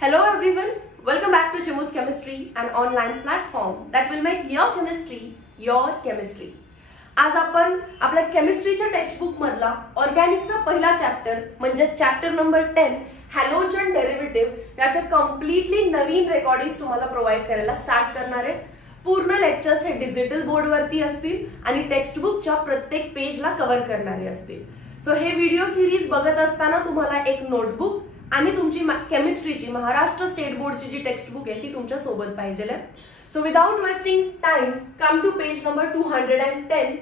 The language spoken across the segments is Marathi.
Hello everyone, welcome back to Chimu's Chemistry, an online platform that will make your chemistry your chemistry. आज आपण आपल्या केमिस्ट्रीच्या टेक्स्टबुक मधला ऑर्गॅनिकचा पहिला चॅप्टर म्हणजे चॅप्टर नंबर 10 हॅलोजन डेरिव्हेटिव्ह याचे कम्प्लिटली नवीन रेकॉर्डिंग्स तुम्हाला प्रोव्हाइड करायला स्टार्ट करणार आहे. पूर्ण लेक्चर्स हे डिजिटल बोर्ड वरती असतील आणि टेक्स्टबुकच्या प्रत्येक पेजला कव्हर करणारे असतील. सो हे व्हिडिओ सिरीज बघत असताना तुम्हाला एक नोटबुक आणि तुमची केमिस्ट्रीची महाराष्ट्र स्टेट बोर्डची जी टेक्स्टबुक आहे ती तुमच्या सोबत पाहिजे. So without wasting time come to page number 210.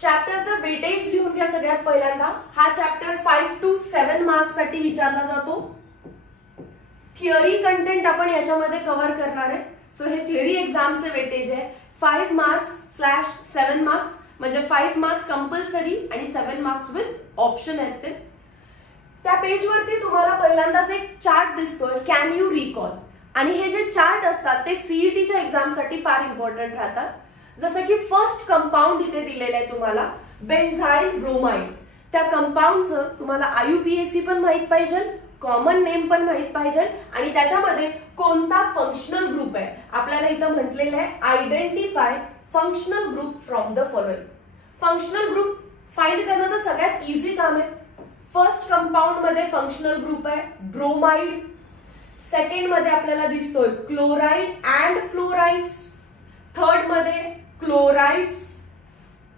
चॅप्टरचं वेटेज लिहून घ्या. सगळ्यात पहिल्यांदा हा चॅप्टर 5 to 7 मार्क्स साठी विचारला जातो. थिअरी कंटेंट आपण याच्यामध्ये कव्हर करणार आहे. सो हे थिअरी एक्झामचे वेटेज आहे 5 marks/7 मार्क्स, म्हणजे 5 मार्क्स कंपल्सरी आणि 7 मार्क्स विथ ऑप्शन आहेत. ते त्या पेजवरती तुम्हाला पहिल्यांदाच एक चार्ट दिसतोय, कॅन यू रिकॉल. आणि हे जे चार्ट असतात ते सीईटीच्या एक्झामसाठी फार इम्पॉर्टंट राहतात. जसं की फर्स्ट कंपाऊंड इथे दिलेलं आहे तुम्हाला, बेन्झाइल ब्रोमाइड. त्या कंपाऊंडचं तुम्हाला आयुपीएसी पण माहित पाहिजे, कॉमन नेम पण माहित पाहिजे आणि त्याच्यामध्ये कोणता फंक्शनल ग्रुप आहे. आपल्याला इथं म्हटलेलं आहे identify functional group from the following. Functional group find करणं तर सगळ्यात इझी काम आहे. फर्स्ट कंपाऊंड मध्ये फंक्शनल ग्रुप आहे ब्रोमाइड. सेकंड मध्ये आपल्याला दिसतोय क्लोराइड अँड फ्लोराइड्स. थर्ड मध्ये क्लोराइड्स.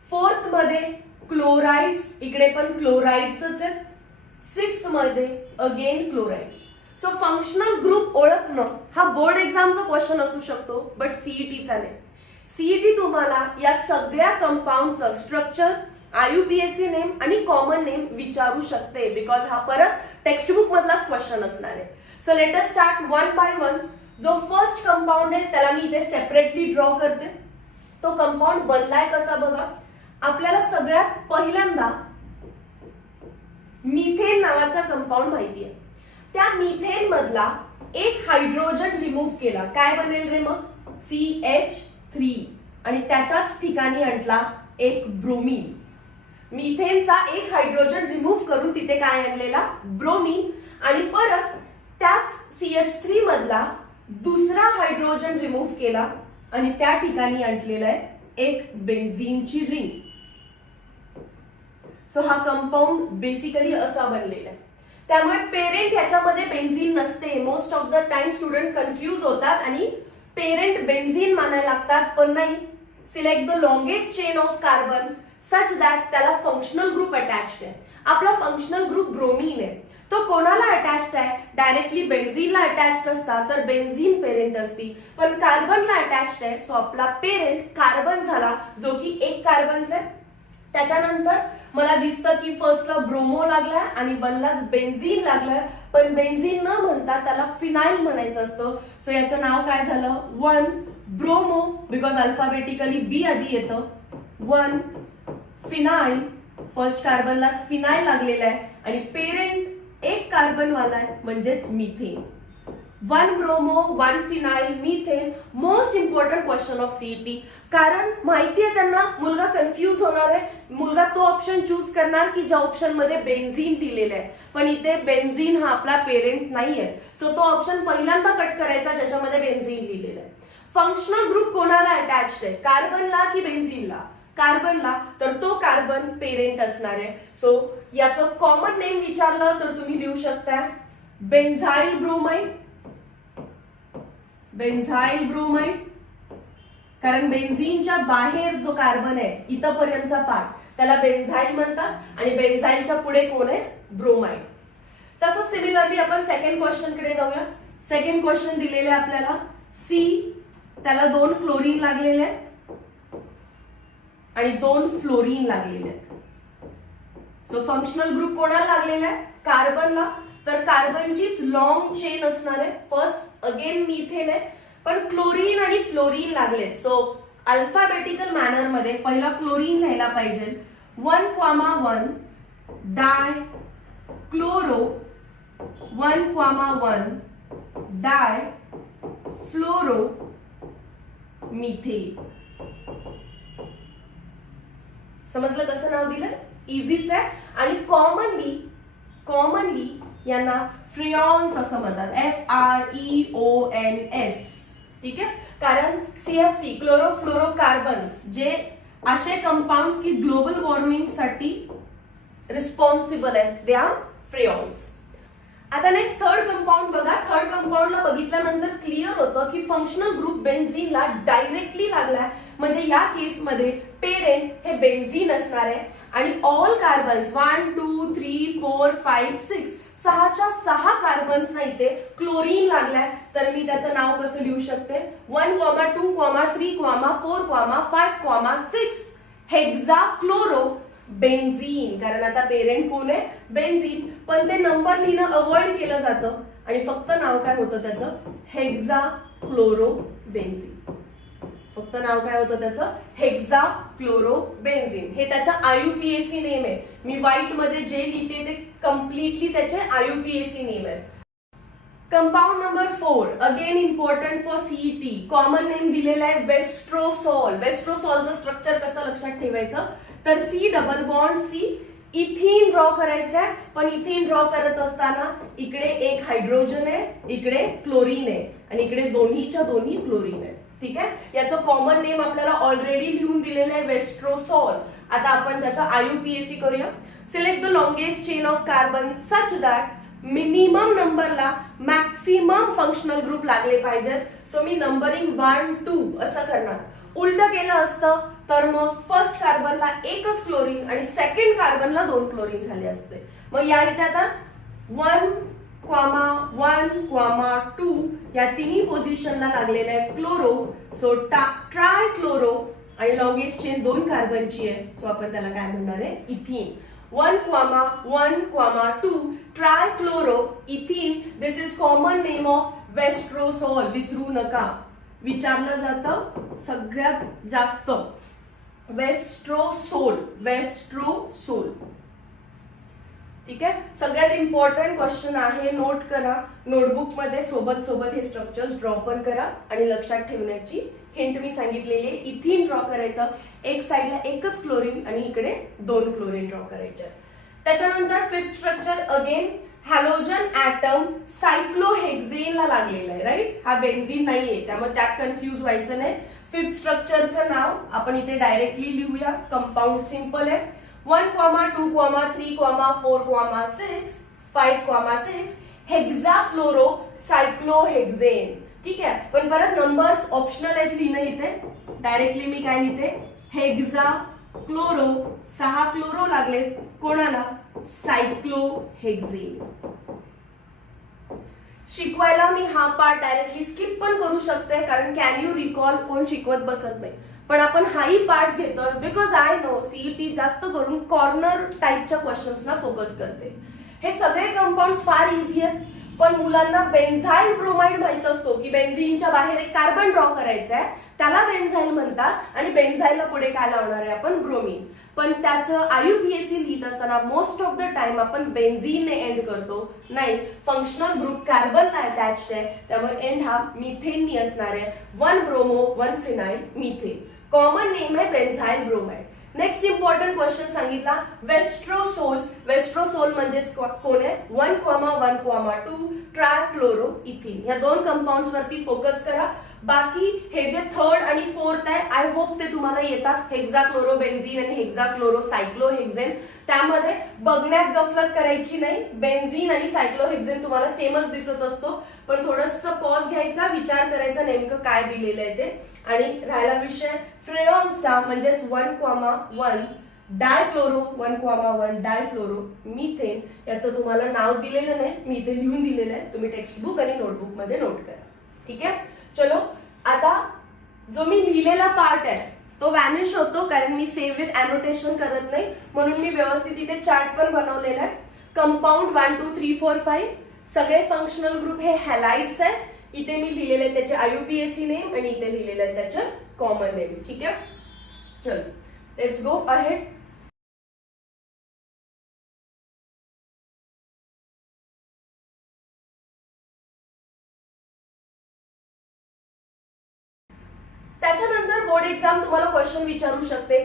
फोर्थ मध्ये क्लोराइड्स, इकडे पण क्लोराइड्सच आहेत. सिक्स्थ मध्ये again chloride. So functional group ओळखणं हा बोर्ड एक्झामचा क्वेश्चन असू शकतो, बट सीईटीचा नाही. सीईटी तुम्हाला या सगळ्या कंपाऊंडचं स्ट्रक्चर, आयुपीएससी नेम आणि कॉमन नेम विचारू शकते, बिकॉज हा परत टेक्स्टबुक मधलाच क्वेश्चन असणार आहे. So let us start one by one. जो फर्स्ट कंपाऊंड आहे त्याला मी इथे सेपरेटली ड्रॉ करते. तो कंपाऊंड बनलाय कसा बघा. आपल्याला सगळ्यात पहिल्यांदा मिथेन नावाचा कंपाऊंड माहिती आहे. त्या मिथेन मधला एक हायड्रोजन रिमूव्ह केला, काय बनेल रे मग, CH3. आणि त्याच्याच ठिकाणी आणला एक ब्रोमीन. मिथेनचा एक हायड्रोजन रिमूव्ह करून तिथे काय आणलेला, ब्रोमीन. आणि परत त्याच CH3 मधला दुसरा हायड्रोजन रिमूव्ह केला आणि त्या ठिकाणी आणलेला आहे एक बेन्झीनची रिंग. सो हा कंपाऊंड बेसिकली असा बनलेला आहे. त्यामुळे पेरेंट याच्यामध्ये बेन्झीन नसते. Most of the time student confuse होतात आणि पेरेंट बेन्झीन मानायला लागतात, पण नाही. Select the longest chain of carbon such that त्याला फंक्शनल ग्रुप अटॅच्ड आहे. आपला फंक्शनल ग्रुप ब्रोमीन आहे. तो कोणाला अटॅच्ड आहे, डायरेक्टली बेन्झीनला अटॅच्ड असता तर बेन्झीन पेरेंट असती, पण कार्बनला अटॅच्ड आहे. सो आपला पेरेंट कार्बन झाला, जो की एक कार्बनचा आहे. त्याच्यानंतर मला दिसतं की फर्स्टला ब्रोमो लागलाय आणि बनलाच बेन्झीन लागलाय, पण बेन्झीन न म्हणता त्याला फिनाइल म्हणायचं असतं. सो याचं नाव काय झालं, 1 ब्रोमो, बिकॉज अल्फाबेटिकली बी आधी येतं. 1 फिनाइल. फर्स्ट कार्बनलाच फिनाइल लागलेला आहे आणि पेरेंट एक कार्बन वाला आहे, म्हणजेच methane. 1 bromo 1 phenyl methane. Most important question of CET, कारण माहिती आहे त्यांना मुलगा कन्फ्यूज होणार आहे. मुलगा तो ऑप्शन चूज करणार की ज्या ऑप्शन मध्ये बेन्झीन दिलेलं आहे, पण इथे बेन्झीन हा आपला पेरेंट नाहीये. सो तो ऑप्शन पहिल्यांदा कट करायचा ज्याच्यामध्ये बेन्झीन लिहिलेलं आहे. फंक्शनल ग्रुप कोणाला अटॅच्ड आहे, कार्बनला की बेन्झीनला, कार्बनला, तर तो कार्बन पेरेंट असणार आहे. सो याचं कॉमन नेम विचारलं तर तुम्ही लिहू शकता बेन्झाइल ब्रोमाइड. बेन्झाइल ब्रोमाइड, कारण बेन्झीनच्या बाहेर जो कार्बन आहे इथपर्यंतचा पार्ट त्याला बेन्झाइल म्हणतात आणि बेन्झाइलच्या पुढे कोण आहे, ब्रोमाइड. तसंच सिमिलरली आपण सेकंड क्वेश्चन कडे जाऊया. सेकंड क्वेश्चन दिलेले आपल्याला C, त्याला 2 क्लोरीन लागलेले आहेत आणि 2 फ्लोरीन लागलेले आहेत. सो फंक्शनल ग्रुप कोणाला लागलेला आहे, कार्बनला, तर कार्बनचीच लॉंग चेन असणार आहे. फर्स्ट अगेन मिथेन आहे, पण क्लोरीन आणि फ्लोरीन लागलेत. सो अल्फाबेटिकल मॅनर मध्ये पहिला क्लोरीन लिहायला पाहिजे. 1,1 डाय क्लोरो, 1,1 डाय फ्लोरो मिथेन. समजलं कसं नाव दिलं, इझीच आहे. आणि कॉमनली यांना फ्रिऑन्स असं म्हणतात, FREONS. ठीक आहे, कारण CFC क्लोरोफ्लोरोकार्बन्स जे असे कंपाऊंड्स की ग्लोबल वॉर्मिंग साठी रिस्पॉन्सिबल आहेत, दे आर फ्रिऑन्स. आता नेक्स्ट थर्ड कंपाऊंड बघा. थर्ड कंपाऊंडला बघितल्यानंतर क्लिअर होतं की फंक्शनल ग्रुप बेन्झीनला डायरेक्टली लागलाय, म्हणजे या केसमध्ये पेरेंट हे बेन्झीन असणार आहे आणि ऑल कार्बन्स 1 2 3 4 5 6 6च्या 6 कार्बन्सना इथे क्लोरीन लागलाय. तर मी त्याचं नाव कसं लिहू शकते, 1, 2, 3, 4, 5, 6 हेक्साक्लोरो बेन्झीन. कारण आता पेरेंट कोण आहे, बेन्झीन, पण ते नंबर लिहिणं अवॉइड केलं जातं आणि फक्त नाव काय होतं त्याचं, हेक्साक्लोरो बेन्झीन. फक्त नाव काय होतं त्याचं, हेक्साक्लोरो बेन्झीन. हे त्याचं IUPAC नेम आहे. मी व्हाईट मध्ये जे लिहिते ते कम्प्लिटली त्याचे IUPAC नेम आहे. Compound number 4 again important for CET. Common name दिलेला आहे वेस्ट्रोसॉल. वेस्ट्रोसॉलचं स्ट्रक्चर कसं लक्षात ठेवायचं, तर C double bond C ethene draw करायचं आहे. पण इथीन ड्रॉ करत असताना इकडे एक हायड्रोजन आहे, इकडे क्लोरीन आहे आणि इकडे दोन्हीच्या दोन्ही क्लोरीन आहे. ठीक आहे, याचं कॉमन नेम आपल्याला ऑलरेडी लिहून दिलेलं आहे, वेस्ट्रोसॉल. आता आपण त्याचा IUPAC करूया. Select the longest chain of carbon such that minimum नंबरला मॅक्सिमम फंक्शनल ग्रुप लागले पाहिजेत. सो मी नंबरिंग 1 2 असं करणार. उलट केलं असतं तर मग फर्स्ट कार्बनला एकच क्लोरीन आणि सेकंड कार्बनला 2 क्लोरीन झाले असते. मग या इथे आता 1, 1, 2 या तिन्ही पोझिशनला लागलेला आहे क्लोरो. सो ट्राय क्लोरो आणि लॉंगेस्ट चेन 2 कार्बनची आहे. सो आपण त्याला काय म्हणणार आहे, ethene. 1, 1, 2 tri chloro ethene. This is common name of westrosol. विसरू नका, विचारलं जातं सगळ्यात जास्त वेस्ट्रोसोल. वेस्ट्रोसोल. ठीक आहे, सगळ्यात इम्पॉर्टंट क्वेश्चन आहे, नोट करा. नोटबुक मध्ये सोबत सोबत हे स्ट्रक्चर्स ड्रॉ पण करा आणि लक्षात ठेवण्याची हिंट मी सांगितलेली आहे. इथीन ड्रॉ करायचं, एक साइडला एकच क्लोरीन आणि इकडे 2 क्लोरीन ड्रॉ करायचे. त्याच्यानंतर fifth structure again halogen atom सायक्लोहेक्झेनला लागलेला आहे. राईट, हा बेन्झीन नाहीये, त्यामुळे त्यात कन्फ्युज व्हायचं नाही. फिफ्थ स्ट्रक्चरचं नाव आपण इथे डायरेक्टली लिहूया. कंपाऊंड सिंपल आहे, 1, 2, 3, 4, 6 5, 6 हेक्साक्लोरो सायक्लोहेक्झेन. ठीक आहे, पण परत नंबर्स ऑप्शनल आहेत लिहिणं. इथे डायरेक्टली मी काय लिहिते, हेक्साक्लोरो. 6 क्लोरो लागले कोणाला, सायक्लोहेक्झेन. शिकवायला मी हा पार्ट डायरेक्टली स्किप पण करू शकते, कारण कॅन यू रिकॉल कोण शिकवत बसत नाही. पण आपण हाही पार्ट घेतोय बिकॉज आय नो CET जास्त करून कॉर्नर टाईपच्या क्वेश्चन्सना फोकस करते. हे सगळे कंपाऊंड फार इझी आहेत, पण मुलांना बेन्झाईल ब्रोमाइड माहित असतो की बेन्झीनच्या बाहेर एक कार्बन ड्रॉ करायचा आहे, त्याला बेन्झाईल म्हणतात आणि बेन्झाईलला पुढे काय लावणार आहे आपण, ब्रोमीन. पण त्याचं IUPAC लिहित असताना मोस्ट ऑफ द टाइम आपण बेन्झीनने एंड करतो. नाही, फंक्शनल ग्रुप कार्बनला अटॅच्ड आहे, त्यामुळे एंड हा मिथेननी असणार आहे. 1 bromo 1 phenyl methane. Common name आहे बेन्झाईल ब्रोमाइड. नेक्स्ट इम्पॉर्टंट क्वेश्चन सांगितला, वेस्ट्रोसोल. वेस्ट्रोसोल म्हणजेच कोण आहे, 1, 1, 2 ट्रायक्लोरो इथीन. या 2 कंपाऊंड्स वरती फोकस करा. बाकी हे जे थर्ड आणि फोर्थ आहे, आय होप ते तुम्हाला येतात, हेक्साक्लोरो बेन्झीन आणि हेक्साक्लोरो सायक्लोहेक्झेन. त्यामध्ये बघण्यात गफलत करायची नाही. बेन्झीन आणि सायक्लोहेक्झेन तुम्हाला सेमच दिसत असतो, पण थोडंसं पॉज घ्यायचा, विचार करायचा नेमकं काय दिलेलं आहे ते. आणि राहिला विषय फ्रेऑन्सचा, म्हणजेच 1, 1 डायक्लोरो 1, 1 डायफ्लोरो मिथेन. याचं तुम्हाला नाव दिलेलं नाही, मी इथे लिहून दिलेलं आहे. तुम्ही टेक्स्ट बुक आणि नोटबुक मध्ये नोट करा. ठीक आहे, चलो. आता जो मी लिहिलेला पार्ट आहे तो व्हॅनिश होतो, कारण मी सेव्ह विथ अॅनोटेशन करत नाही, म्हणून मी व्यवस्थित इथे चार्ट पण बनवलेला आहे. कंपाऊंड 1, 2, 3, 4, 5 सगळे फंक्शनल ग्रुप हे हॅलाइड्स आहेत. इथे मी लिहिलेले आहेत त्याचे IUPAC नेम आणि इथे लिहिलेले आहेत त्याचे कॉमन नेम्स. ठीक आहे, चलो लेट्स गो अहेड. त्याच्यानंतर बोर्ड एक्झाम तुम्हाला क्वेश्चन विचारू शकते,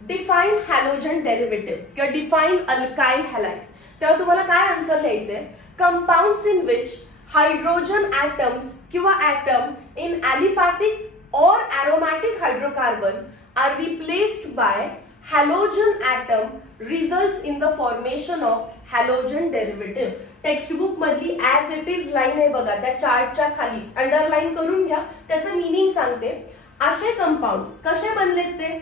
डिफाईन हॅलोजन डेरिव्हेटिव्ह किंवा डिफाईन अल्काइल हॅलाइड्स. तेव्हा तुम्हाला काय आन्सर लिहायचंय, compounds in which hydrogen atoms किंवा atom in aliphatic or aromatic hydrocarbon are replaced by halogen atom results in the formation of halogen derivative. Text book मधली ऍज इट इज लाईन आहे बघा, त्या चार्टच्या खालीच अंडरलाईन करून घ्या, त्याचं मीनिंग सांगते. असे कंपाऊंड्स कसे बनलेत ते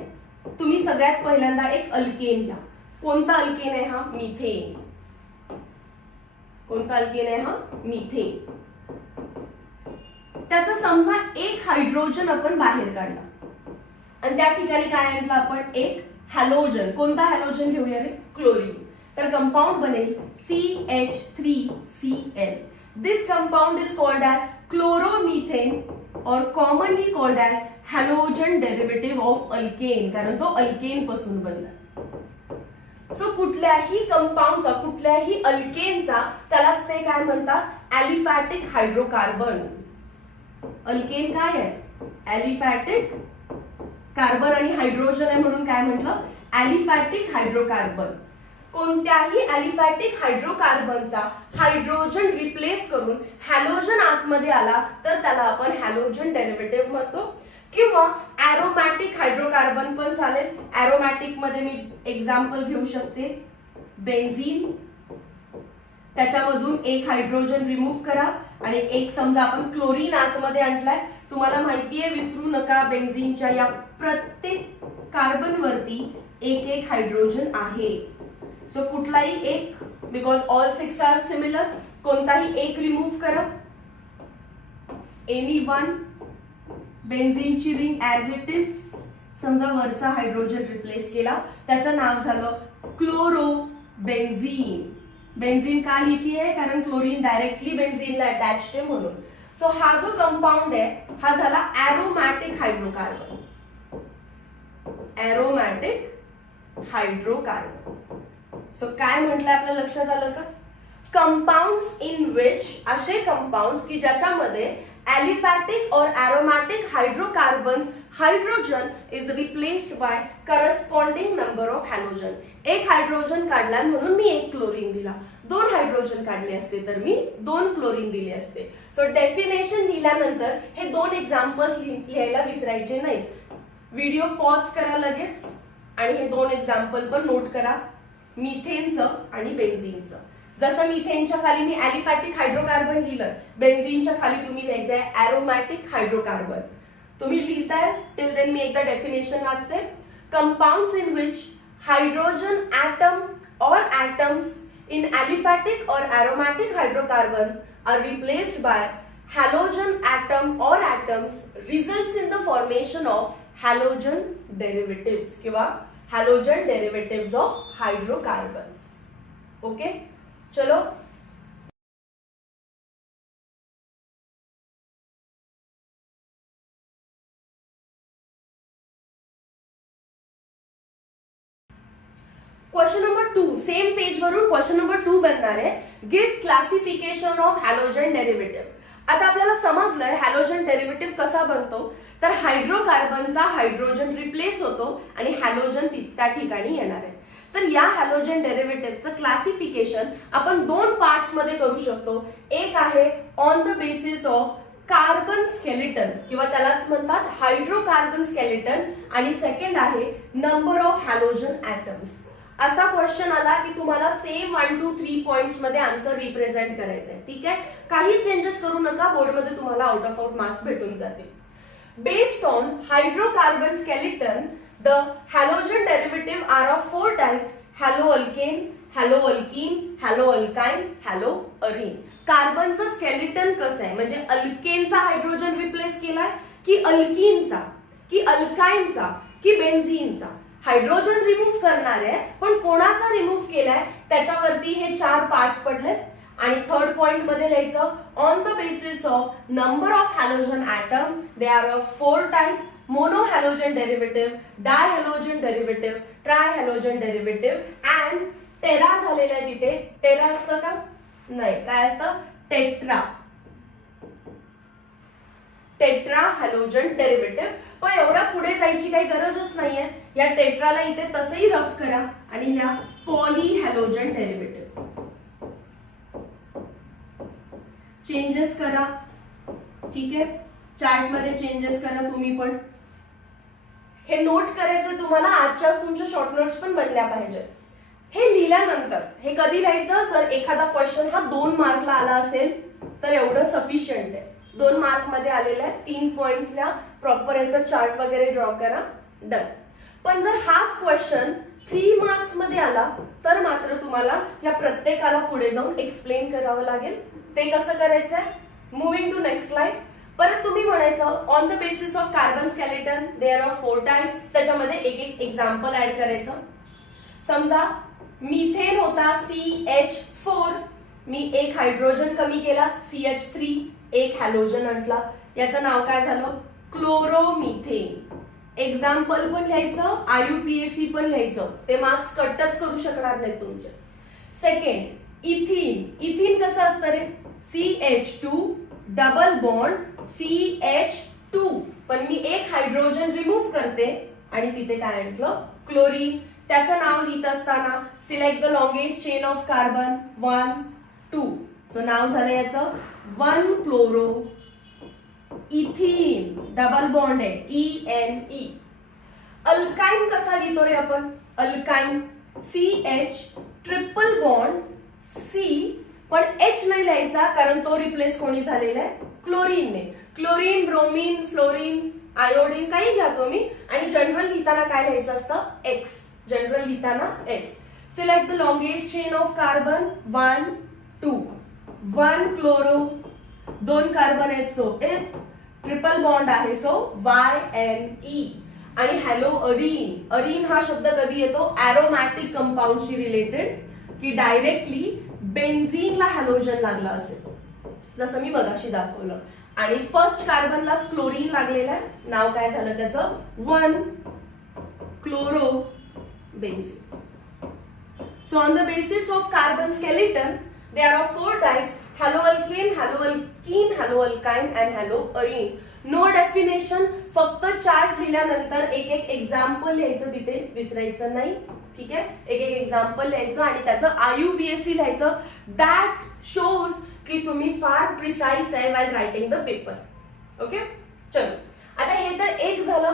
तुम्ही सगळ्यात पहिल्यांदा एक अल्केन घ्या. कोणता अल्केन आहे हा? मिथेन. कोणता अल्केन आहे हा? मिथेन. त्याचा समजा एक हायड्रोजन आपण बाहेर काढला आणि त्या ठिकाणी काय आणलं आपण? एक हॅलोजन. कोणता हॅलोजन घेऊया रे? क्लोरीन. तर कंपाउंड बनेल CH3Cl. This compound is called as chloromethane और commonly called as halogen derivative of alkane, कारण तो अल्केन पासून बनला. सो कुठल्याही कंपाउंडचा, कुठल्याही अल्केनचा त्यालाच ते काय म्हणतात? Aliphatic hydrocarbon. अल्केन काय आहे? ॲलिफॅटिक कार्बन आणि हायड्रोजन आहे म्हणून काय म्हटलं? Aliphatic hydrocarbon. कोणत्याही ॲलिफॅटिक हायड्रोकार्बनचा हायड्रोजन रिप्लेस करून हॅलोजन आतमध्ये आला तर त्याला आपण हॅलोजन डेरिव्हेटिव्ह म्हणतो. किंवा ॲरोमॅटिक हायड्रोकार्बन पण चालेल. ॲरोमॅटिक मध्ये मी एक्झाम्पल घेऊ शकते बेन्झीन. त्याच्यामधून एक हायड्रोजन रिमूव्ह करा आणि एक समजा आपण क्लोरीन आतमध्ये आणलाय. तुम्हाला माहितीये, विसरू नका, बेन्झीनच्या या प्रत्येक कार्बन वरती एक एक हायड्रोजन आहे. सो कुठलाही एक, बिकॉज ऑल 6 आर सिमिलर, कोणताही एक रिमूव्ह करा. Any one. बेन्झीनची रिंग ऍज इट इज, समजा वरचा हायड्रोजन रिप्लेस केला, त्याचं नाव झालं क्लोरो बेन्झीन. बेन्झीन का लिहितीये? कारण क्लोरीन डायरेक्टली बेन्झीनला अटॅच्ड आहे म्हणून. सो हा जो कंपाऊंड आहे हा झाला aromatic hydrocarbon. Aromatic hydrocarbon. So काय म्हटलं आपल्या लक्षात आलं का? कंपाउंड्स इन विच, असे कंपाउंड्स की ज्याच्यामध्ये ॲलिफॅटिक और aromatic hydrocarbons hydrogen is replaced by corresponding number of halogen. एक हायड्रोजन काढला म्हणून मी एक क्लोरीन दिला. 2 हायड्रोजन काढले असते तर मी 2 क्लोरीन दिले असते. सो डेफिनेशन लिहिल्यानंतर हे 2 एक्झाम्पल्स लिहायला विसरायचे नाही. व्हिडिओ पॉज करा लगेच आणि हे 2 एक्झाम्पल पण नोट करा, मिथेनचं आणि बेन्झीनचं. जसं मिथेनच्या खाली मी ॲलिफॅटिक हायड्रोकार्बन लिहिलं, बेन्झीनच्या खाली तुम्ही लिहायचंय ॲरोमॅटिक हायड्रोकार्बन. तुम्ही लिहिताय टिल देन मी एकदा डेफिनेशन वाचते. Compounds in which hydrogen atom or atoms in aliphatic or aromatic hydrocarbon are replaced by halogen atom or atoms results in the formation of halogen derivatives किंवा halogen derivatives of hydrocarbons. Okay? चलो क्वेश्चन नंबर 2, सेम पेज वरून क्वेश्चन नंबर 2 बनणार आहे. Give classification of halogen derivative. आता आपल्याला समजलंय हॅलोजन डेरिव्हेटिव्ह कसा बनतो. तर हायड्रोकार्बनचा हायड्रोजन रिप्लेस होतो आणि हॅलोजन त्या ठिकाणी येणार आहे. तर या हॅलोजन डेरिव्हेटिव्हचं क्लासिफिकेशन आपण 2 पार्ट्स मध्ये करू शकतो. एक आहे on the basis of carbon skeleton किंवा त्यालाच म्हणतात हायड्रोकार्बन स्केलेटन, आणि सेकंड आहे नंबर ऑफ हॅलोजन ॲटम्स. असा क्वेश्चन आला की तुम्हाला सेम 1 2 3 पॉइंट्स मध्ये आन्सर रिप्रेझेंट करायचंय. ठीक आहे, काही चेंजेस करू नका, बोर्डमध्ये तुम्हाला आउट ऑफ आउट मार्क्स भेटून जातील. Based on hydrocarbon skeleton the halogen derivative are of 4 types: halo alkane, halo alkene, halo alkyne, halo arene. कार्बनचं स्केलेटन कसं आहे, म्हणजे अल्केनचा हायड्रोजन रिप्लेस केलाय की अल्कीनचा की अल्काइनचा की बेन्झीनचा. हायड्रोजन रिमूव्ह करणार आहे, पण कोणाचा रिमूव्ह केलाय त्याच्यावरती हे 4 पार्ट्स पडलेत. आणि थर्ड पॉइंट मध्ये लिहायचं on the basis of number of halogen atom they are of 4 types: mono halogen derivative, di halogen derivative, tri halogen derivative and tera झालेलं आहे. तिथे टेरा असतं का? नाही, काय असतं? टेट्रा. Tetra halogen derivative. पण एवढा पुढे जायची काही गरजच नाहीये. या टेट्राला इथे तसंही रफ करा आणि ह्या पॉली हॅलोजन डेरिव्हेटिव्ह. चेंजेस करा, ठीक आहे, चार्ट मध्ये चेंजेस करा तुम्ही पण. हे नोट करायचं तुम्हाला, आजच्याच तुमच्या शॉर्ट नोट्स पण बनल्या पाहिजेत. हे लिहिल्यानंतर हे कधी लिहायचं, जर एखादा क्वेश्चन हा 2 मार्कला आला असेल तर एवढं सफिशियंट आहे. 2 मार्क मध्ये आलेलं आहे, 3 पॉइंट्सला प्रॉपर याचा चार्ट वगैरे ड्रॉ करा, डन. पण जर हाच क्वेश्चन 3 मार्क्स मध्ये आला तर मात्र तुम्हाला या प्रत्येकाला पुढे जाऊन एक्सप्लेन करावं लागेल. ते कसं करायचंय, मुव्हिंग टू नेक्स्ट स्लाइड. परत तुम्ही म्हणायचं on the basis of carbon skeleton there are 4 types. त्याच्यामध्ये एक एक एक्झाम्पल ऍड करायचं. समजा मिथेन होता CH4, मी एक हायड्रोजन कमी केला CH3, एक हॅलोजन आणला, याचं नाव काय झालं, क्लोरोमिथेन. एक्झाम्पल पण लिहायचं, IUPAC पण लिहायचं, ते मार्क्स कटच करू शकणार नाहीत तुमचे. सेकंड इथिन. इथिन कसं असतं रे, CH2 डबल बॉन्ड CH2, पण मी एक हायड्रोजन रिमूव्ह करते आणि तिथे काय आणलं, क्लोरीन. त्याचं नाव लिहित असताना select the longest chain of carbon 1 2. सो नाव झालं याचं 1 क्लोरो इथिन, डबल बॉन्ड आहे ENE. अल्काइन कसा लिहितो रे आपण, alkyne CH triple bond C, पण H नाही लिहायचा कारण तो रिप्लेस कोणी झालेला आहे, क्लोरीनने. क्लोरीन, ब्रोमीन, फ्लोरीन, आयोडीन काही घ्या तुम्ही, आणि जनरल लिहिताना काय लिहायचं असतं, X. जनरल लिहिताना X. Select the longest chain of carbon 1 2. 1 chloro, 2 carbon आहेत सो ट्रिपल बॉन्ड आहे सो YNE. आणि हॅलो अरीन. अरीन हा शब्द कधी येतो, एरोमॅटिक कंपाऊंडशी रिलेटेड, की डायरेक्टली बेन्झीनला हॅलोजन लागला असेल, जसं मी मगाशी दाखवलं. आणि फर्स्ट कार्बनलाच क्लोरीन लागलेला आहे, नाव काय झालं त्याचं 1 chloro benzene. So on the basis of carbon skeleton, there are 4 types: haloalkane, haloalkene, haloalkyne and haloarine. No definition, फक्त चार्ट लिहिल्यानंतर एक एक एक्झाम्पल लिहायचं, तिथे विसरायचं नाही, ठीक आहे. एक एक एक्झाम्पल लिहायचं आणि त्याचं IUPAC लिहायचं. दॅट शोज की तुम्ही फार प्रिसाइज आहे while writing the paper. Okay, चलो आता हे तर एक झालं.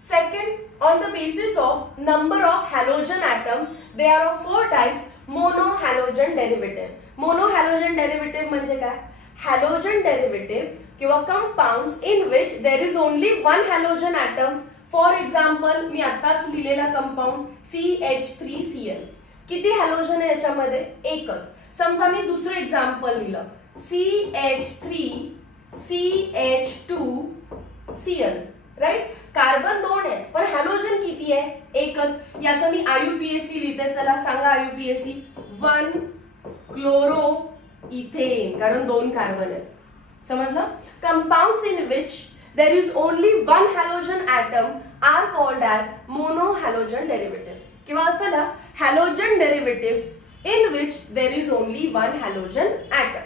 Second, on the basis of number of halogen atoms, there are 4 types: monohalogen derivative. Monohalogen derivative म्हणजे काय, halogen derivative किंवा compounds in which there is only one halogen atom. For example, मी आताच लिहिलेला कंपाऊंड CH3Cl, किती हॅलोजन आहे याच्यामध्ये, एकच. समजा मी दुसरं एक्झाम्पल लिहिलं CH3CH2Cl, राईट. कार्बन 2 आहे पण हॅलोजन किती आहे, एकच. याचं मी IUPAC लिहिते, चला सांगा IUPAC 1 क्लोरो इथेन, कारण 2 कार्बन आहेत. समजलं. Compounds in which there is only one halogen atom are called as monohalogen derivatives. किंवा असं halogen derivatives in which there is only one halogen atom.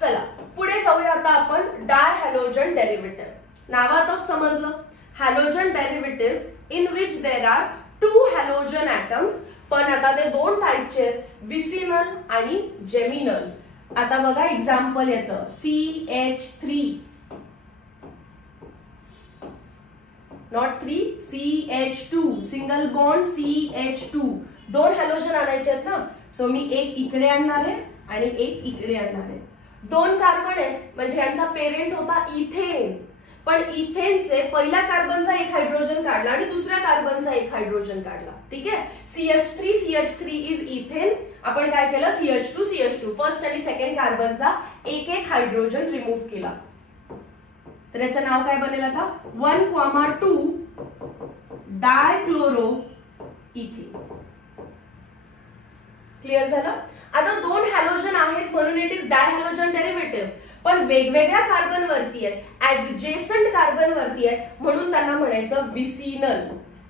चला पुढे जाऊया आता आपण डायहॅलोजन डेरिव्हेटिव्ह. नावातच समजलं, halogen derivatives in which there are 2 halogen atoms. पण आता ते 2 टाईपचे आहेत, विसिनल आणि जेमिनल. आता बघा एक्झाम्पल याचं CH3, not 3, CH2, single bond CH2. 2 halogen आणायचे आहेत ना, सो मी एक इकडे आणणार आहे आणि एक इकडे आणणार आहे. 2 कार्बन आहेत म्हणजे यांचा पेरेंट होता इथेन, पण इथेनचे पहिल्या कार्बनचा एक हायड्रोजन काढला आणि दुसऱ्या कार्बनचा एक हायड्रोजन काढला, ठीक आहे. CH3 is ethane. आपण काय केलं, CH2 फर्स्ट आणि सेकंड कार्बनचा एक एक हायड्रोजन रिमूव्ह केला, तर याचं नाव काय बनेल आता 1,2 डायक्लोरो इथिन. क्लिअर झालं. आता 2 हॅलोजन आहेत म्हणून इट इज डायहॅलोजन डेरिव्हेटिव्ह, पण वेगवेगळ्या कार्बन वरती आहेत, ऍडजेसंट कार्बन वरती आहेत म्हणून त्यांना म्हणायचं विसिनल.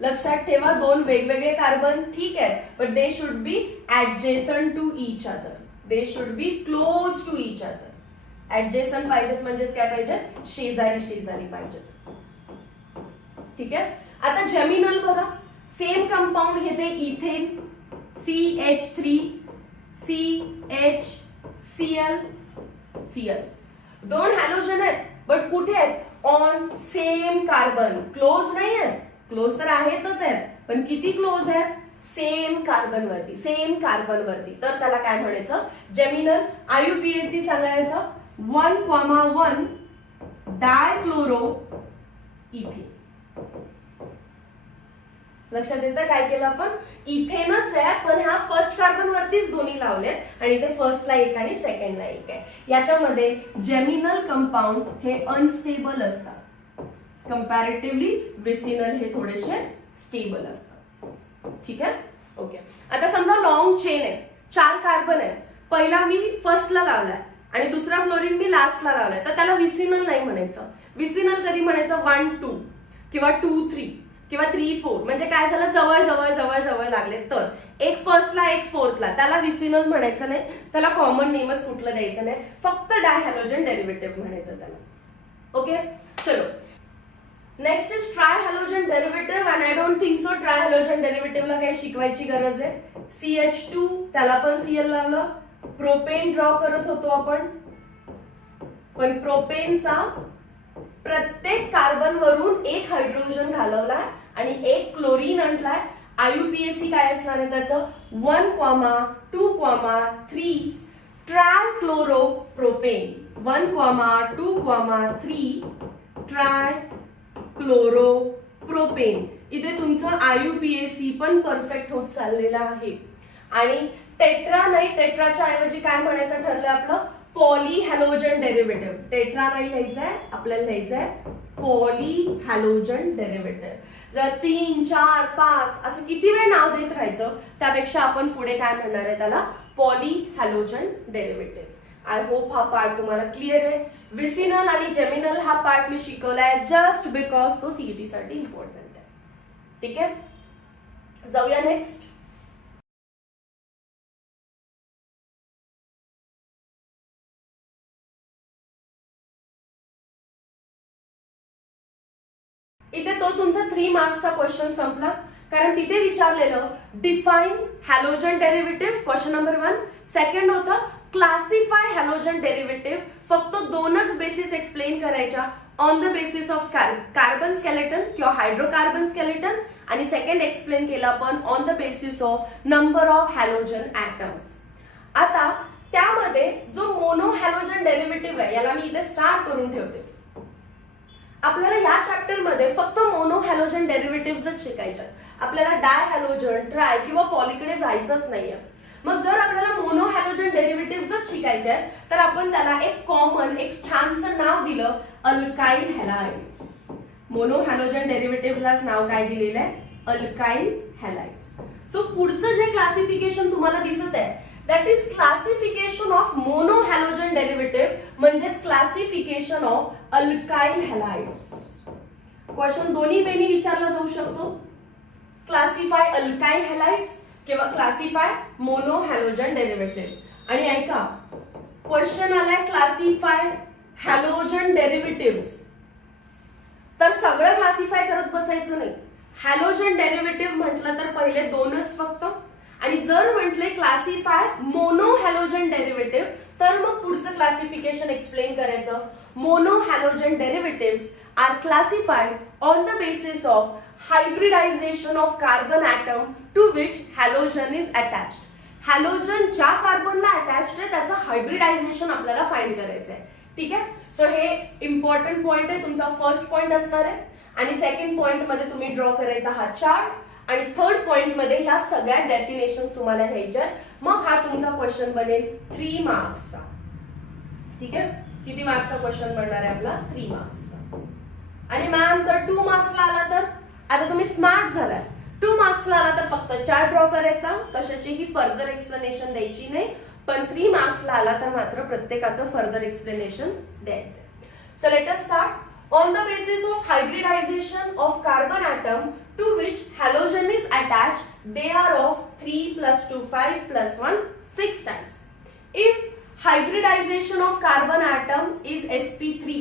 लक्षात ठेवा, 2 वेगवेगळे कार्बन ठीक आहेत, but they should be adjacent to each other, they should be close to each other. Adjacent पाहिजेत म्हणजेच काय पाहिजेत, शेजारी शेजारी पाहिजेत, ठीक आहे. आता जेमिनल बघा, सेम कंपाऊंड घेते इथेन CH3 CHCl. दोन हॅलोजन आहेत बट कुठे आहेत ऑन सेम कार्बन, क्लोज नाही आहेत, क्लोज तर आहेतच आहेत पण किती क्लोज आहेत सेम कार्बन वरती, सेम कार्बन वरती, तर त्याला काय म्हणायचं जेमिनल IUPAC सांगायचं 1,1 डायक्लोरो इथेन. लक्षात येतं काय केलं आपण इथेनच आहे पण ह्या फर्स्ट कार्बन वरतीच दोन्ही लावलेत आणि इथे फर्स्टला एक आणि सेकंडला एक आहे. याच्यामध्ये जेमिनल कंपाऊंड हे अनस्टेबल असतात, कंपॅरेटिव्हली विसिनल हे थोडेसे स्टेबल असतात. ठीक आहे ओके. आता समजा लॉंग चेन आहे, 4 कार्बन आहे, पहिला मी फर्स्टला लावलाय आणि दुसरा फ्लोरीन मी लास्टला लावलाय तर त्याला विसिनल नाही म्हणायचं. विसिनल कधी म्हणायचं 1, 2 किंवा 2, 3 किंवा 3, 4 म्हणजे काय झालं जवळ जवळ जवळ जवळ लागले तर एक फर्स्टला एक फोर्थला त्याला विसिनल म्हणायचं नाही, त्याला कॉमन नेमच कुठलं द्यायचं नाही, फक्त डायहॅलोजन डेरिव्हेटिव्ह म्हणायचं त्याला. ओके चलो next is trihalogen derivative and I don't think so trihalogen डेरिव्हेटिव्हला काही शिकवायची गरज आहे. CH2 त्याला पण Cl लावलं, प्रोपेन ड्रॉ करत होतो आपण पण प्रोपेनचा प्रत्येक कार्बन वरून एक हायड्रोजन घालवलाय आणि एक क्लोरीन आणलाय. IUPAC काय असणार आहे त्याचं 1,2,3 ट्रायक्लोरोप्रोपेन, 1,2,3 ट्रायक्लोरोप्रोपेन. इथे तुमचं IUPAC पण परफेक्ट होत चाललेलं आहे. आणि टेट्रा नाही, टेट्राच्या ऐवजी काय म्हणायचं ठरलं आपलं पॉलीहॅलोजन डेरिव्हेटिव्ह. टेट्रा नाही लिहायचंय आपल्याला लिहायचंय पॉलीहॅलोजन डेरिव्हेटिव्ह. जर 3, 4, 5 असं किती वेळ नाव देत राहायचं त्यापेक्षा आपण पुढे काय म्हणणार आहे त्याला पॉलीहॅलोजन डेरिव्हेटिव्ह. आय होप हा पार्ट तुम्हाला क्लिअर आहे. विसिनल आणि जेमिनल हा पार्ट मी शिकवलाय जस्ट बिकॉज तो CET साठी इम्पॉर्टंट आहे. ठीक आहे जाऊया नेक्स्ट. इथे तो तुमचा 3 मार्क्सचा क्वेश्चन संपला कारण तिथे विचारलेलं define halogen derivative question number 1. Second होतं क्लासिफाय हॅलोजन डेरिव्हेटिव्ह, फक्त 2च बेसिस एक्सप्लेन करायच्या on the basis of carbon skeleton किंवा हायड्रोकार्बन स्केलेटन आणि सेकंड एक्सप्लेन केलं आपण on the basis of number of halogen atoms. आता त्यामध्ये जो मोनो हॅलोजन डेरिव्हेटिव्ह आहे याला मी इथे स्टार करून ठेवते. आपल्याला या चॅप्टर मध्ये फक्त मोनो हॅलोजन डेरिव्हेटिव्हच शिकायचे, आपल्याला डाय हॅलोजन ट्राय किंवा पॉलीकडे जायचंच नाहीये. मग जर आपल्याला मोनो हॅलोजन डेरिव्हेटिव्हच शिकायचे आहे तर आपण त्याला एक कॉमन एक छानसं नाव दिलं अल्काइल हॅलाइड्स. मोनो हॅलोजन डेरिव्हेटिव्हलाच नाव काय दिलेलं आहे अल्काइल हॅलाइड्स. सो पुढचं जे क्लासिफिकेशन तुम्हाला दिसत आहे that is classification of monohalogen derivative म्हणजेच क्लासिफिकेशन ऑफ अल्काइल हॅलाइड्स. क्वेश्चन दोन्ही वेनी विचारला जाऊ शकतो, क्लासिफाय अल्काइल हॅलाइड्स किंवा क्लासिफाय मोनोहॅलोजन डेरिव्हेटिव्ह. आणि ऐका क्वेश्चन आलाय क्लासिफाय हॅलोजन डेरिव्हेटिव्ह तर सगळं क्लासिफाय करत बसायचं नाही. हॅलोजन डेरिव्हेटिव्ह म्हटलं तर पहिले 2च फक्त आणि जर म्हटले क्लासिफाय मोनो हॅलोजन डेरिव्हेटिव्ह तर मग पुढचं क्लासिफिकेशन एक्सप्लेन करायचं. Mono halogen derivative are classified on the basis of hybridization of carbon atom to which halogen is attached. Halogen ज्या कार्बनला अटॅच्ड आहे त्याचं हायब्रिडायझेशन आपल्याला फाइंड करायचं आहे. ठीक आहे सो हे इम्पॉर्टंट पॉइंट आहे, तुमचा फर्स्ट पॉइंट असणार आहे आणि सेकंड पॉइंट मध्ये तुम्ही ड्रॉ करायचा हा चार्ट आणि थर्ड पॉइंट मध्ये ह्या सगळ्या डेफिनेशन्स तुम्हाला घ्यायच्या. मग हा तुमचा क्वेश्चन बनेल 3 मार्क्सचा. ठीक आहे किती मार्क्सचा क्वेश्चन बनणार आहे आपला 3 मार्क्सचा. आणि मॅम जर 2 मार्क्सला आला तर आता तुम्ही स्मार्ट झालाय, 2 मार्क्सला आला तर फक्त चार्ट ड्रॉ करायचा, कशाचीही फर्दर एक्सप्लेनेशन द्यायची नाही. पण 3 मार्क्सला आला तर मात्र प्रत्येकाचं फर्दर एक्सप्लेनेशन द्यायचं. So let us start. On the basis of hybridization of carbon atom to which halogen is attached, they are of 3 plus 2 5 plus 1 6 times. If hybridization of carbon atom is sp3,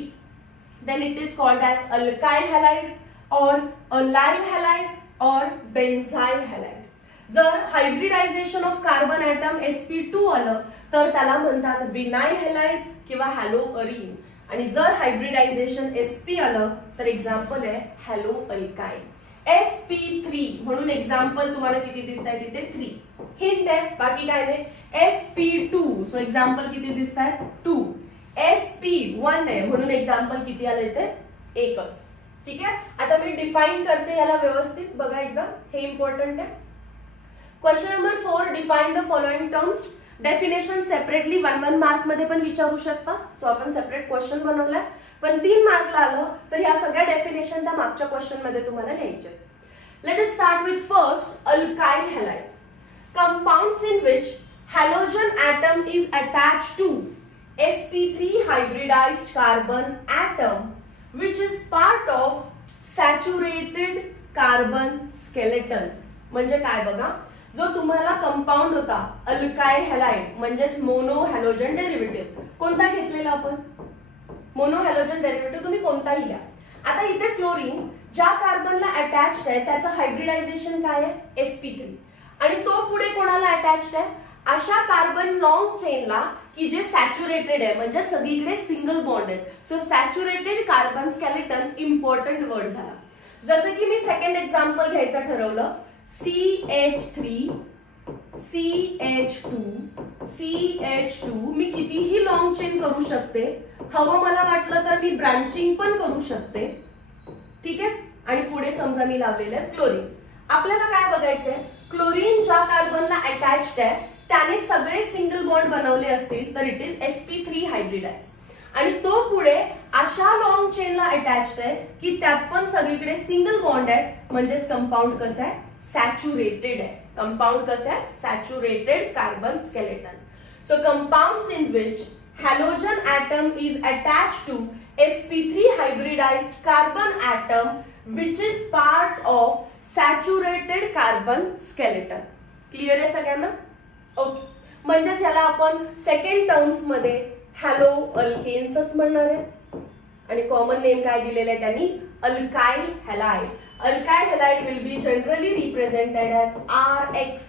then it is called as alkyl halide or allyl halide or benzyl halide. जर hybridization of carbon atom sp2 आलं तर त्याला म्हणतात विनाइल हॅलाइड किंवा हॅलोअरीन. आणि जर हायब्रिडायझेशन sp आलं तर एक्झाम्पल आहे हॅलो अल्काइल. sp3 म्हणून एक्झाम्पल तुम्हाला किती दिसत आहे तिथे 3. हिंट आहे, बाकी काय नाही. sp2 सो एक्झाम्पल किती दिसत आहेत 2. sp1 आहे म्हणून एक्झाम्पल किती आलं इथे एकच. ठीक आहे, आता मी डिफाईन करते याला व्यवस्थित बघा एकदम, हे इम्पॉर्टंट आहे. Question number 4, define the following terms. Definition separately 1-1 mark मध्ये पण विचारू शकता. सो आपण सेपरेट क्वेश्चन बनवलाय, पण 3 मार्कला आलं तर या सगळ्या डेफिनेशन त्या मागच्या क्वेश्चन मध्ये तुम्हाला लिहायचे. Let us start with first alkyl halide. Compounds in which halogen atom is attached to sp3 hybridized carbon atom which is part of saturated carbon skeleton. म्हणजे काय बघा, जो तुम्हाला कंपाऊंड होता अल्काइल हॅलाइड म्हणजेच मोनो हॅलोजन डेरिव्हेटिव्ह, कोणता घेतलेला आपण मोनो हॅलोजन डेरिव्हेटिव्ह, तुम्ही कोणताही घ्या. आता इथे क्लोरीन ज्या कार्बनला अटॅच्ड आहे त्याचं हायब्रिडायझेशन काय आहे sp3, आणि तो पुढे कोणाला अटॅच्ड आहे अशा कार्बन लॉंग चेनला की जे सॅच्युरेटेड आहे, म्हणजे सगळीकडे सिंगल बॉन्ड आहेत. So saturated carbon skeleton important word झाला. जसं की मी सेकंड एक्झाम्पल घ्यायचं ठरवलं, CH3 CH2 CH2 मी कितीही लॉंग चेन करू शकते, हवं मला वाटलं तर मी ब्रांचिंग पण करू शकते. ठीक आहे, आणि पुढे समजा मी लावलेलं आहे क्लोरीन. आपल्याला काय बघायचंय, क्लोरीन ज्या कार्बनला अटॅच्ड आहे त्याने सगळे सिंगल बॉन्ड बनवले असतील तर इट इज sp3 हायब्रिडाइज्ड, आणि तो पुढे अशा लॉंग चेनला अटॅच्ड आहे की त्यात पण सगळीकडे सिंगल बॉन्ड आहे, म्हणजेच कंपाऊंड कसं आहे सॅच्युरेटेड आहे. कंपाऊंड कसं आहे saturated carbon skeleton. So compounds in which halogen atom is attached to sp3 hybridized carbon atom which is part of saturated carbon skeleton. Clear आहे सगळ्यांना? ओके, म्हणजेच याला आपण सेकंड टर्म्स मध्ये हॅलो अल्केन्सच म्हणणार आहे, आणि कॉमन नेम काय दिलेलं आहे त्यांनी alkyl halide. Alkyl halide will be generally represented as RX.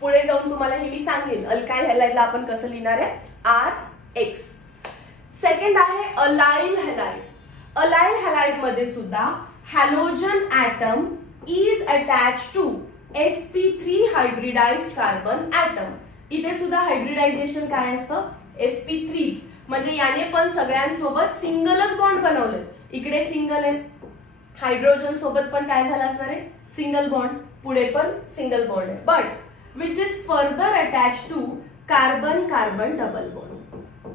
पुढे जाऊन तुम्हाला हे मी सांगेन अल्काइल हॅलाइडला आपण कसं लिहिणार आहे RX. सेकंड आहे अलाइल हॅलाइड. अलाइल हॅलाइड मध्ये सुद्धा halogen atom is attached to sp3 hybridized carbon atom. इथे सुद्धा हायब्रिडायझेशन काय असतं sp3, म्हणजे याने पण सगळ्यांसोबत सिंगलच बॉन्ड बनवले. इकडे सिंगल आहे, हायड्रोजन सोबत पण काय झालं असणार आहे सिंगल बॉन्ड, पुढे पण सिंगल बॉन्ड आहे, but which is further attach to carbon carbon double bond.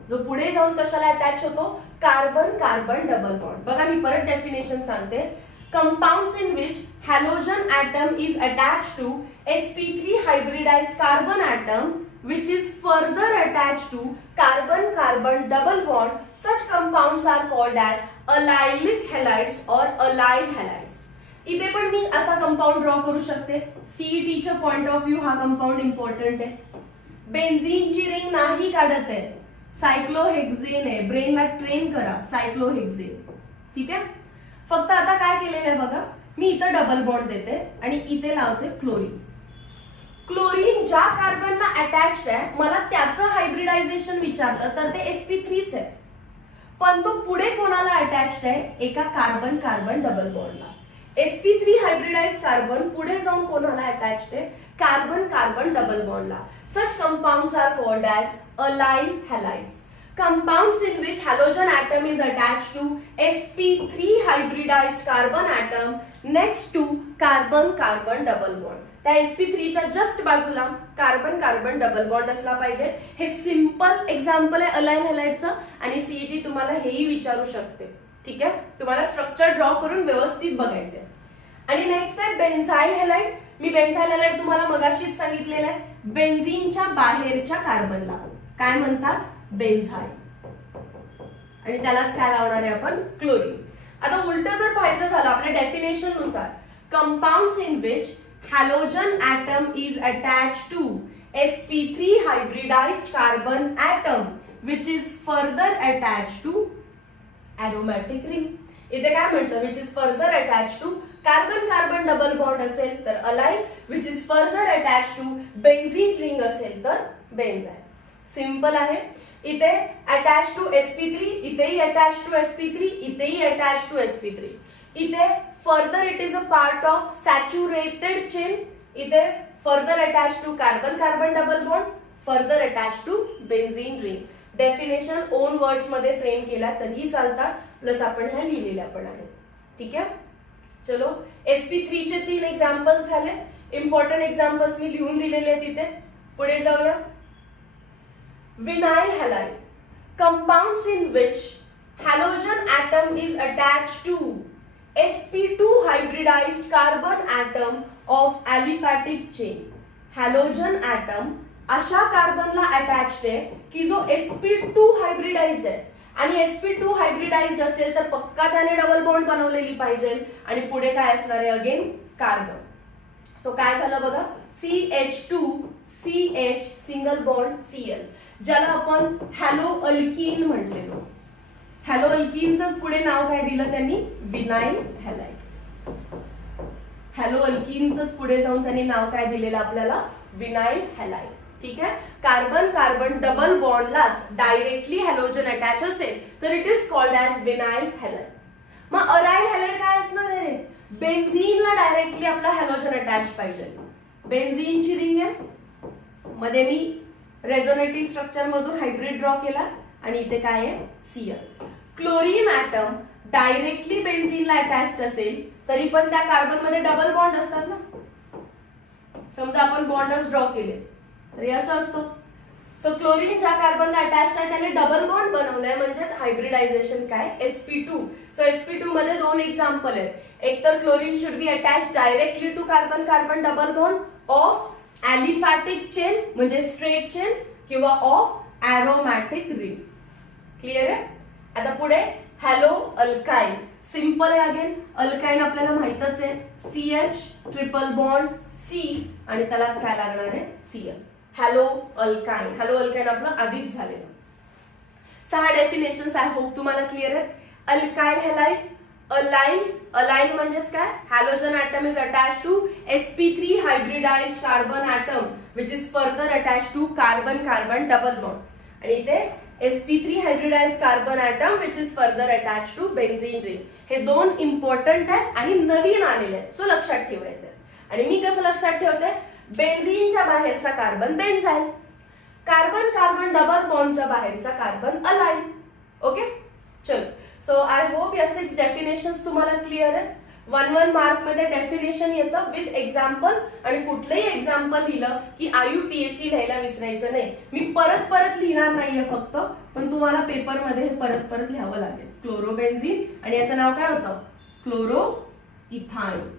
जो पुढे जाऊन कशाला अटॅच होतो कार्बन कार्बन डबल बॉन्ड. बघा मी परत डेफिनेशन सांगते. Compounds in which halogen atom is attached to sp3 hybridized carbon atom which is further attached to carbon carbon double bond, such compounds are called as allylic halides or allyl halides. इथे पण मी असा कंपाऊंड ड्रॉ करू शकते. सीईटीच्या पॉइंट ऑफ व्ह्यू हा कंपाऊंड इम्पॉर्टंट आहे. बेन्झीनची रिंग नाही काढत आहे, सायक्लोहेक्झेन आहे. ब्रेनला ट्रेन करा सायक्लोहेक्झेन. ठीक आहे, फक्त आता काय केलेलं आहे बघा, मी इथं डबल बॉन्ड देते आणि इथे लावते क्लोरीन. क्लोरीन ज्या कार्बनला अटॅच्ड आहे मला त्याचं हायब्रिडायझेशन विचारलं तर ते sp3च आहे, पण तो पुढे कोणाला अटॅच्ड आहे एका कार्बन कार्बन डबल बॉन्डला. sp3 हायब्रिडाइज्ड कार्बन पुढे जाऊन कोणाला अटॅच्ड आहे कार्बन कार्बन डबल बॉन्डला. Such compounds are called as allyl halides. Compounds in which halogen atom is attached to sp3 hybridized carbon atom next to carbon carbon double bond. त्या sp3 च्या जस्ट बाजूला कार्बन कार्बन डबल बॉन्ड असला पाहिजे. हे सिंपल एक्झाम्पल आहे अलाइल हॅलाइडचं, आणि सीईटी तुम्हाला हेही विचारू शकते. ठीक आहे, तुम्हाला स्ट्रक्चर ड्रॉ करून व्यवस्थित बघायचंय. आणि नेक्स्ट आहे बेन्झाइल हॅलाइड. मी बेन्झाइल हॅलाइड तुम्हाला मगाशीच सांगितलेलं आहे. बेन्झीनच्या बाहेरच्या कार्बनला काय म्हणतात बेन्झाइल, आणि त्यालाच काय लावणार आहे आपण क्लोरीन. आता उलट जर पाहायचं झालं आपल्या डेफिनेशन नुसार, compounds in which halogen atom is attached to sp3 hybridized carbon atom which is further attached to aromatic ring. इथे काय म्हटलं which is further attached to carbon carbon double bond असेल तर allyl, which is further attached to benzene ring असेल तर बेन्झाइल. सिंपल आहे. इथे अटॅच टू sp3, इथेही अटॅच टू sp3, इथेही अटॅच टू sp3. इथे further it is a part of saturated chain. इथे further attach to carbon carbon double bond, further attach to benzene ring. Definition own words मध्ये फ्रेम केला तरीही चालतात, प्लस आपण ह्या लिहिलेल्या पण आहेत. ठीक आहे. चलो sp3 चे 3 एक्झाम्पल्स झाले. इम्पॉर्टंट एक्झाम्पल्स मी लिहून दिलेले आहेत इथे. पुढे जाऊया. Vinyl halide, compounds in which halogen atom is attached to sp2 hybridized carbon atom of aliphatic chain. Halogen atom अशा कार्बनला अटॅच्ड आहे की जो sp2 हायब्रिडाइज्ड आहे. आणि sp2 हायब्रिडाइज्ड असेल तर पक्का त्याने डबल बॉन्ड बनवलेली पाहिजे. आणि पुढे काय असणार आहे? Again carbon. सो काय झालं बघा, CH2 CH single bond Cl, ज्याला आपण हॅलो अल्कीन म्हटलेलो. हॅलो अल्कीनच पुढे नाव काय दिलं त्यांनी? Vinyl halide. हॅलो अल्कीनच पुढे जाऊन त्यांनी नाव काय दिलेलं आपल्याला? Vinyl halide. ठीक आहे. कार्बन कार्बन डबल बॉन्डलाच डायरेक्टली हॅलोजन अटॅच असेल तर it is called as vinyl halide. मग अराइल हॅलाइड काय असणार आहे रे? बेन्झीनला डायरेक्टली आपला हॅलोजन अटॅच पाहिजे. बेन्झीनची रिंग आहे, मध्ये मी रेझोनेटिंग स्ट्रक्चर मधून हायब्रिड ड्रॉ केला आणि इथे काय आहे? Cl. क्लोरीन ॲटम डायरेक्टली बेन्झीनला अटॅच्ड असेल तरी पण त्या कार्बन मध्ये डबल बॉन्ड असतात ना. समजा आपण बॉन्डच ड्रॉ केले तर असं असतं. सो क्लोरीन ज्या कार्बनला अटॅच्ड आहे त्याने डबल बॉन्ड बनवलाय, म्हणजेच हायब्रिडायझेशन काय? sp2. सो sp2 मध्ये 2 एक्झाम्पल आहेत. एक तर chlorine should be attach directly to carbon carbon double bond of aliphatic chain म्हणजे स्ट्रेट चेन किंवा ऑफ ॲरोमॅटिक रिंग. क्लिअर आहे. आता पुढे हॅलो अल्काइन. सिंपल आहे. अगेन अल्काइन आपल्याला माहितच आहे, CH ट्रिपल बॉन्ड C आणि त्यालाच काय लागणार आहे? Cl. Halo alkyne. Halo alkyne आपलं आधीच झालेलं. 6 डेफिनेशन्स आय होप तुम्हाला क्लिअर आहेत. अल्काइल हॅलाइड, अलाइन. अलाइन म्हणजेच काय? Halogen atom is attached to sp3 hybridized carbon atom which is further attached to carbon carbon double bond. आणि इथे sp3 hybridized carbon atom which is further attached to benzene ring. हे 2 इम्पॉर्टंट आहेत आणि नवीन आलेले आहेत. सो लक्षात ठेवायचे. आणि मी कसं लक्षात ठेवते? बेन्झीनच्या बाहेरचा कार्बन बेन्झाइल, कार्बन कार्बन डबल बॉन्डच्या बाहेरचा कार्बन अलाइन. ओके. चलो. सो आय होप या 6 डेफिनेशन्स तुम्हाला क्लिअर आहेत. 1-1 मार्क मध्ये डेफिनेशन येतं विथ एक्झाम्पल. आणि कुठलंही एक्झाम्पल लिहिलं की IUPAC लिहायला विसरायचं नाही. मी परत परत लिहिणार नाहीये फक्त, पण तुम्हाला पेपर मध्ये हे परत परत लिहावं लागेल. क्लोरोबेन्झीन आणि याचं नाव काय होतं? Chloro ethyne.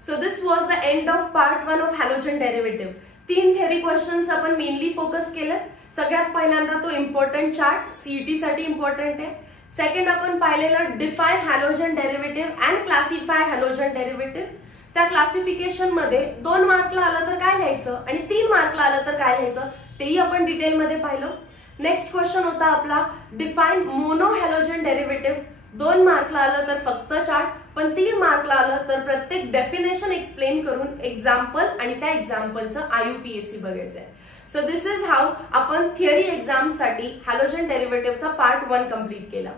So this was the end of part 1 of halogen derivative. 3 theory questions आपण मेनली फोकस केले. सगळ्यात पहिल्यांदा तो इम्पॉर्टंट चार्ट CET साठी इम्पॉर्टंट आहे. सेकंड आपण पाहिलेलं define halogen derivative and classify halogen derivative. त्या क्लासिफिकेशन मध्ये 2 मार्कला आलं तर काय लिहायचं आणि 3 मार्कला आलं तर काय लिहायचं तेही आपण डिटेल मध्ये पाहिलं. नेक्स्ट क्वेश्चन होता आपला डिफाइन मोनो हॅलोजन डेरिव्हेटिव्ह. 2 मार्कला आलं तर फक्त चार्ट, पण 3 मार्कला आलं तर प्रत्येक डेफिनेशन एक्सप्लेन करून एक्झाम्पल आणि त्या एक्झाम्पलचं IUPAC बघायचंय. सो दिस इज हाऊ आपण थिअरी एक्झाम साठी हॅलोजन डेरिव्हेटिव्हचा पार्ट 1 कम्प्लीट केला.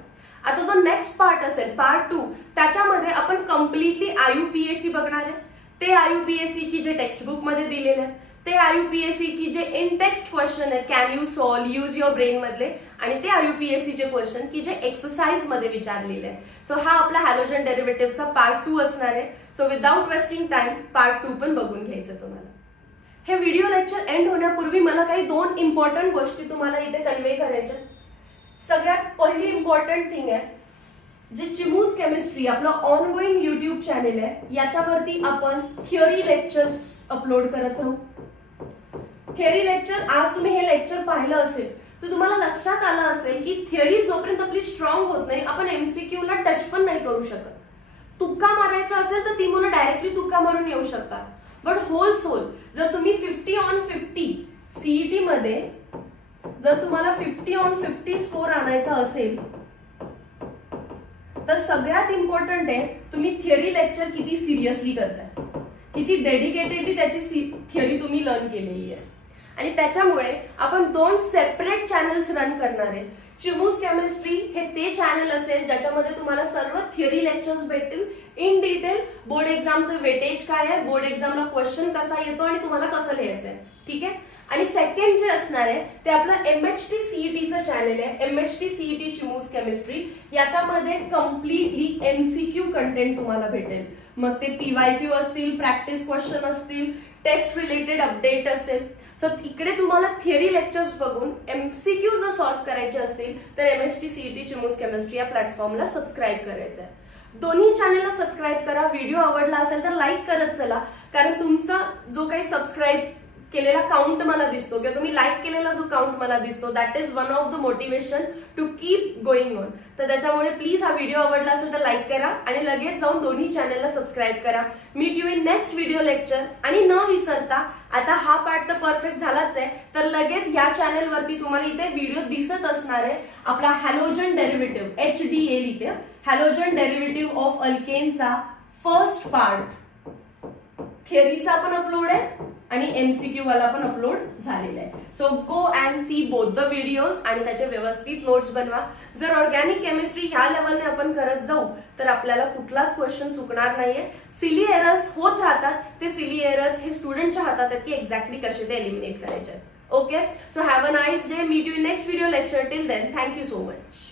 आता जो नेक्स्ट पार्ट असेल पार्ट 2, त्याच्यामध्ये आपण कम्प्लिटली IUPAC बघणार आहे. ते IUPAC की जे टेक्स्ट बुक मध्ये दिलेले आहेत, ते IUPAC की जे इन टेक्स्ट क्वेश्चन आहेत, can you solve, use your brain मधले, आणि ते IUPAC चे क्वेश्चन की जे एक्सरसाइज मध्ये विचारलेले आहेत. सो हा आपला हॅलोजन डेरिव्हेटिव्हचा पार्ट 2 असणार आहे. So without wasting time part 2 पण बघून घ्यायचं तुम्हाला. हे व्हिडिओ लेक्चर एंड होण्यापूर्वी मला काही 2 इम्पॉर्टंट गोष्टी तुम्हाला इथे कन्वे करायच्या. सगळ्यात पहिली इम्पॉर्टंट थिंग आहे, जे चिमूज केमिस्ट्री आपलं ऑनगोईंग युट्यूब चॅनेल आहे, याच्यावरती आपण थिअरी लेक्चर्स अपलोड करत राहू. थिअरी लेक्चर, आज तुम्ही हे लेक्चर पाहिलं असेल तर तुम्हाला लक्षात आलं असेल की थिअरी जोपर्यंत आपली स्ट्रॉंग होत नाही आपण MCQ ला टच पण नाही करू शकत. तुक्का मारायचा असेल तर ती मुलं डायरेक्टली तुक्का मारून येऊ शकतात. बट होल सोल जर तुम्ही 50 on 50 CET मध्ये जर तुम्हाला 50 on 50 स्कोर आणायचा असेल तर सगळ्यात इम्पॉर्टंट आहे तुम्ही थिअरी लेक्चर किती सिरियसली करताय. किती डेडिकेटेडली त्याची थिअरी तुम्ही लर्न केलेली आहे. आणि त्याच्यामुळे आपण 2 सेपरेट चॅनल्स रन करणार आहे. चिमूस केमिस्ट्री हे ते चॅनल असेल ज्याच्यामध्ये तुम्हाला सर्व थिअरी लेक्चर्स भेटतील इन डिटेल. बोर्ड एक्झामचं वेटेज काय आहे, बोर्ड एक्झामला क्वेश्चन कसा येतो आणि तुम्हाला कसं लिहायचं आहे, ठीक आहे. आणि सेकंड जे असणार आहे ते आपलं MHT CETचं चॅनल आहे. MHT CET चिमूस केमिस्ट्री. याच्यामध्ये कम्प्लिटली MCQ कंटेंट तुम्हाला भेटेल. मग ते PYQ असतील, प्रॅक्टिस क्वेश्चन असतील, टेस्ट रिलेटेड अपडेट असेल. सो इकडे तुम्हाला थिअरी लेक्चर्स बघून MCQ जर सॉल्व्ह करायचे असतील तर MHT CET चिमूस केमिस्ट्री या प्लॅटफॉर्मला सबस्क्राईब करायचं आहे. दोन्ही चॅनलला सबस्क्राईब करा. व्हिडिओ आवडला असेल तर लाईक करत चला, कारण तुमचा जो काही सबस्क्राईब केलेला काउंट मला दिसतो किंवा तुम्ही लाईक केलेला जो काउंट मला दिसतो that is one of the motivation to keep going on. तर त्याच्यामुळे प्लीज हा व्हिडिओ आवडला असेल तर लाईक करा आणि लगेच जाऊन दोन्ही चॅनलला सबस्क्राईब करा. Meet you in next video lecture. आणि न विसरता आता हा पार्ट तर परफेक्ट झालाच आहे, तर लगेच या चॅनलवरती तुम्हाला इथे व्हिडिओ दिसत असणार आहे आपला हॅलोजन डेरिव्हेटिव्ह HDA लिहिते, हॅलोजन डेरिव्हेटिव्ह ऑफ अल्केनचा फर्स्ट पार्ट थिअरीचा पण अपलोड आहे आणि MCQ वाला पण अपलोड झालेला आहे. So go and see both the videos आणि त्याचे व्यवस्थित नोट्स बनवा. जर ऑर्गॅनिक केमिस्ट्री ह्या लेवलने आपण करत जाऊ तर आपल्याला कुठलाच क्वेश्चन चुकणार नाहीये. सिली एरर्स होत राहतात, ते सिली एरर्स हे स्टुडंटच्या हातात आहेत की एक्झॅक्टली कसे ते एलिमिनेट करायचे. Okay, so have a nice day. Meet you in next video lecture. Till then, thank you so much.